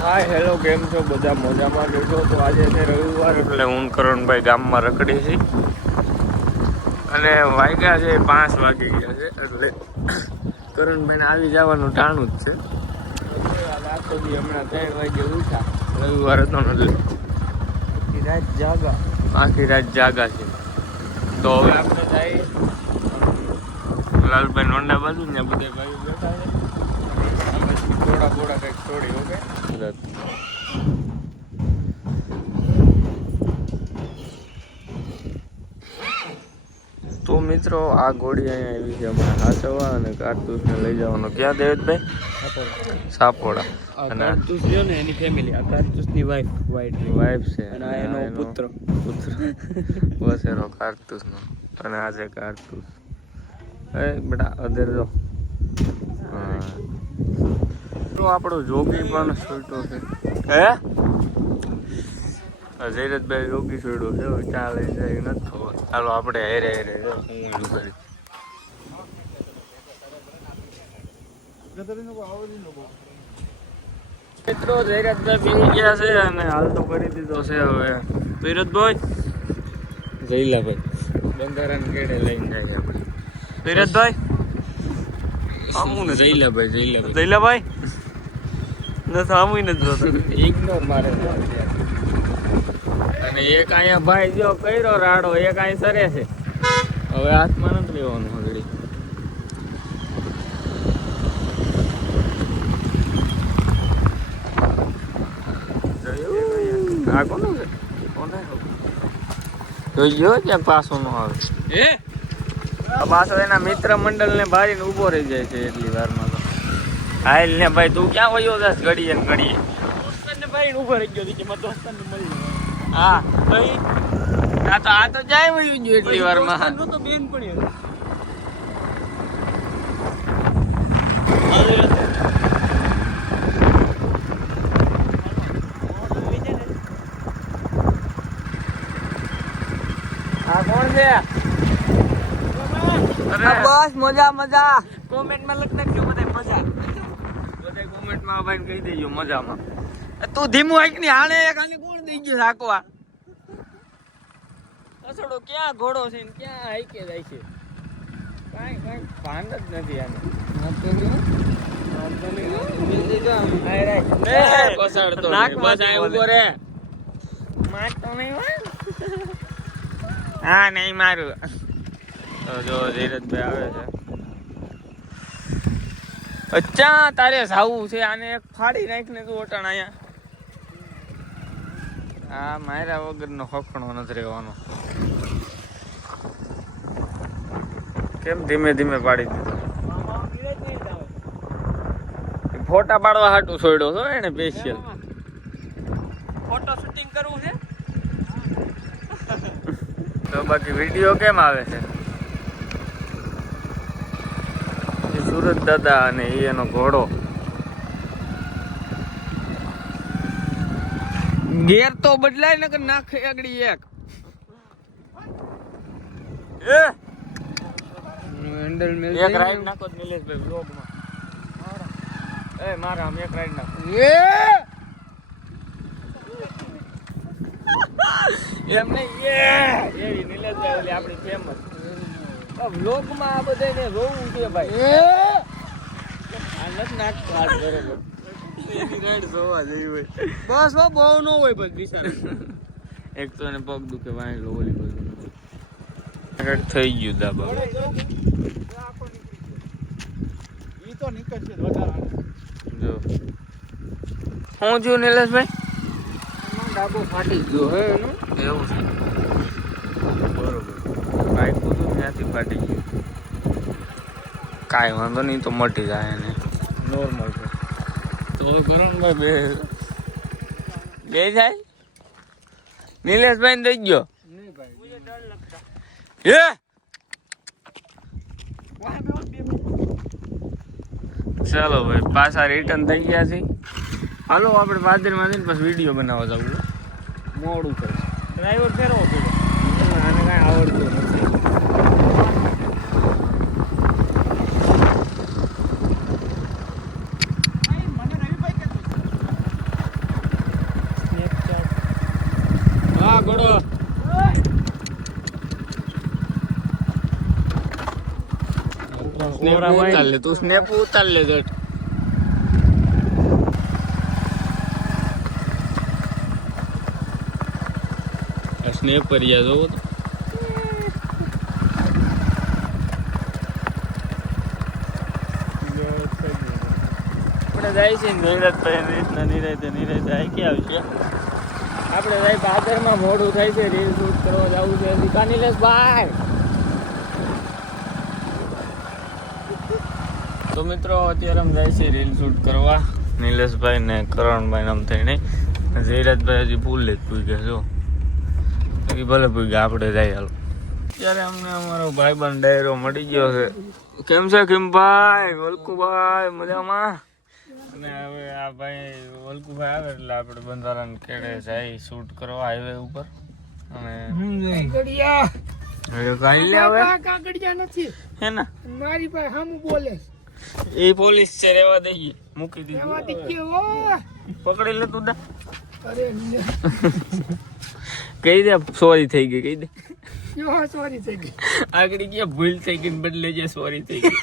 Hi hello, કેમ છો બધા? મજામાં રહેશો? તો આજે છે રવિવાર, એટલે હું કરણભાઈ ગામમાં રખડી છે અને વાગ્યા છે 5 વાગી ગયા છે, એટલે કરણભાઈને આવી જવાનું ટાણું જ છે. આખો દી હમણાં 3 વાગે ઉઠા, રવિવાર હતો ને એટલે આખી રાત જાગા છે. તો હવે આપણે જઈએ લાલભાઈ નોંડા બાજુ ને બધા ભાઈઓ બેઠા છે, થોડા કંઈક છોડી. ઓકે તો મિત્રો, આ ઘોડી અહીંયા આવી છે હમણાં હાચવવા, અને કારતૂસને લઈ જવાનો ક્યાં દેવેશભાઈ? સાપોડા. અને કારતૂસ રહ્યો ને એની ફેમિલી, આ કારતૂસની વાઈફ છે અને આ એનો પુત્ર વસેરો કારતૂસનો, અને આ છે કારતૂસ. એ બેટા અધેર જો આપણો જોગી પણ છૂટો છે. હે જયરથભાઈ જોગી છોડો છે, ક્યાં લઈ જાય નથી ખબર. ચાલો આપણે હેરે મિત્રો જયરથભાઈ પી ગયા છે અને હાલ તો કરી દીધો છે. હવે પિરતભાઈ જયલાભાઈ બંધારણ કેડે લઈને જાય આપણે. પિરતભાઈ આમું ને જયલાભાઈ ના સામું નથી જોતો, ઇગ્નોર મારે. અને એક અહીંયા ભાઈ જો કર્યો રાડો, એક અહીં સરે છે. હવે હાથમાં નથી લેવાનું હગડી. આ કોનું છે? જોઈજો ક્યાં પાછો નો આવે. પાછો એના મિત્ર મંડળ ને બારીને ઉભો રહી જાય છે એટલી વારમાં. તો હાલ ને ભાઈ, તું ક્યાં વયો જાસ ઘડીએ ને ઘડીએ? દોસ્તારને બારીને ઉભો રહી ગયો કે મારા દોસ્તારને મળી. હા ભાઈ, આ તો જાય વયું ગયું એટલી વારમાં. તો બેન પણ આ કોણ છે? બસ મજા. કોમેન્ટમાં લખ નાખજો બધા મજા. બધા કોમેન્ટમાં ભાઈ કહી દેજો મજામાં. તું ધીમું આંખ ની હાણે એક આની કોણ દઈ ગયું હાકવા? અસડો ક્યાં ઘોડો છે ને ક્યાં હાઈકે જાય છે? કાંઈ ભાન જ નથી આને. હા નહીં મારું. તો જો ધીરજભાઈ આવે છે. અચ્છા, તારે જાવું છે? આને એક ફાડી નાખીને તું ઓટાણ અહીંયા. હા, મારા વગરનો હકણો નથી રહેવાનો. કેમ ધીમે ધીમે પાડી દીધો? ફોટા પાડવા હાટું છોડ્યો છો એને સ્પેશિયલ. ફોટો શૂટિંગ કરવું છે. તો બાકી વિડીયો કેમ આવે છે? સુરત દાદા અને એનો ઘોડો. ગેર તો બદલાય ને કે નાખે આગળ એક. હેન્ડલ મેલ એક રાઈડ નાખો નિલેશભાઈ વ્લોગમાં. એ મારા આમ એક રાઈડ નાખો. એમ નહીં એવી નિલેશભાઈ ઓલી આપણી ફેમસ વ્લોગમાં આ બધાને જોવું છે ભાઈ. આ નથી નાખતો હાથ બરોબર. એની રાઈડ જોવા જેવી હોય. બસ બહુ ન હોય બસ બિચારા. એક તો એને પગ દુખે વાંચલો ઓલી બાજુ થઈ ગયું દાબા. ઈ તો નીકળશે વધારે. જો હું છું નિલેશભાઈ, ડાબો ફાટી ગયો હે એનું. એવું છે બરોબર. બાઈક બધું ત્યાંથી ફાટી ગયું. કાંઈ વાંધો નહીં, તો મટી જાય એને, નોર્મલ છે. તો કરણભાઈ બે જાય. નિલેશભાઈ ને દઈ ગયો. ચાલો ભાઈ, પાછા રિટર્ન થઈ ગયા છે. હાલો આપણે વાદળમાં જઈને પછી વિડીયો બનાવવા જવું. મોડું કરશે. ડ્રાઈવર ફેરવો પડે, આને કાંઈ આવડતું નથી. ઘોડો તું સ્નેપ ઉતાર લે જટ સ્નેપ કર્યા જોવો તો આપણે જાય છે નીરજભાઈ રીતના નિરાતે આઈકી આવશે આપણે જાય ભાદરમાં મોડું થાય છે રીલ શૂટ કરવા જવું છે દીકા નિલેશભાઈ તો મિત્રો અત્યારે અમે જાય છે રીલ શૂટ કરવા નિલેશભાઈ ને કરણભાઈ નામ થઈને ધીરજભાઈ હજી ભૂલે જ પૂગ્યા જો ભલે પૂગ્યા આપણે જાય હાલો ત્યારે અમને અમારો ભાઈબંધ ડાયરો મળી ગયો છે કેમ છે કિમભાઈ વલ્કુભાઈ મજામાં અને હવે આ ભાઈ વલ્કુભાઈ આવે એટલે આપણે બંધારણ ખેડે જાય શૂટ કરવા હાઈવે ઉપર અને કાગડિયા નથી હે ને મારી પાસે હમ બોલે એ પોલીસ છે રેવા દઈએ મૂકી રેવા દીધી દીધી પકડી લે તું અરે કહી દે સોરી થઈ ગઈ કહી દે યો સોરી થઈ ગઈ આગળ ગયા ભૂલ થઈ ગઈ બદલે જે સોરી થઈ ગઈ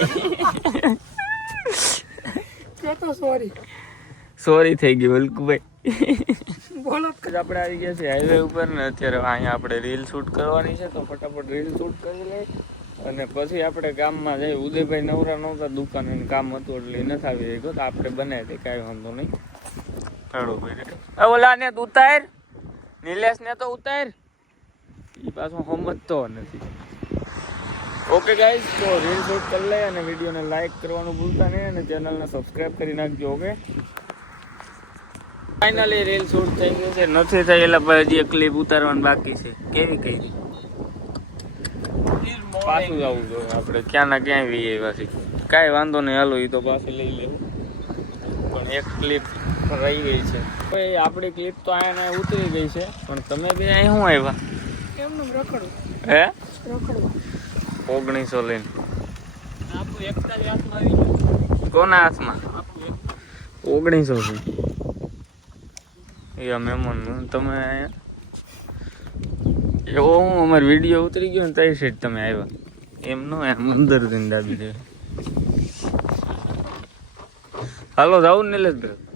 તો સોરી સોરી થઈ ગઈ વલ્કુભાઈ બોલો આપણે આવી ગયા છે હાઈવે ઉપર ને અત્યારે અહીંયા આપણે રીલ શૂટ કરવાની છે તો ફટાફટ રીલ શૂટ કરી લઈએ અને પછી આપણે ગામમાં જઈએ ઉદયભાઈ નવરા નહોતા દુકાન કામ હતું એટલે નથી આવી ગયો તો આપણે બનાવી દઈએ કાંઈ વાંધો નહીં હાડો ભાઈ ઓલા ને ઉતાર નિલેશ ને તો ઉતાર એ પાછું સમજતો નથી ઓકે ગાઈઝ તો રીલ શૂટ કરી લે અને વિડીયોને લાઈક કરવાનું ભૂલતા નહીં અને ચેનલને સબસ્ક્રાઈબ કરી નાખજો ઓકે ફાઇનલી રીલ શૂટ થઈ ગયું છે નથી થઈ એટલે પછી હજી એક ક્લિપ ઉતારવાની બાકી છે કેવી કઈ પાછું જવું જોઈએ આપણે ક્યાં ના ક્યાંય વીએ પાછી કાંઈ વાંધો નહીં હાલો એ તો પાછી લઈ લેવું પણ એક ક્લિપ રહી ગઈ છે ભાઈ આપણી ક્લિપ તો અહીંયા ઉતરી ગઈ છે પણ તમે બી અહીં શું આવ્યા એમનું રખડું હે રખડવા 1900 લઈને આપણું 41 હાથમાં આવી ગયું કોના હાથમાં 1900 છે એ મહેમાન તમે અહીંયા એવો હું અમારો વિડીયો ઉતરી ગયો ને તઈ સાઈડ તમે આવ્યા એમ નો એમ અંદર જઈને દાબી દે હાલો જાવું ને નિલેશભાઈ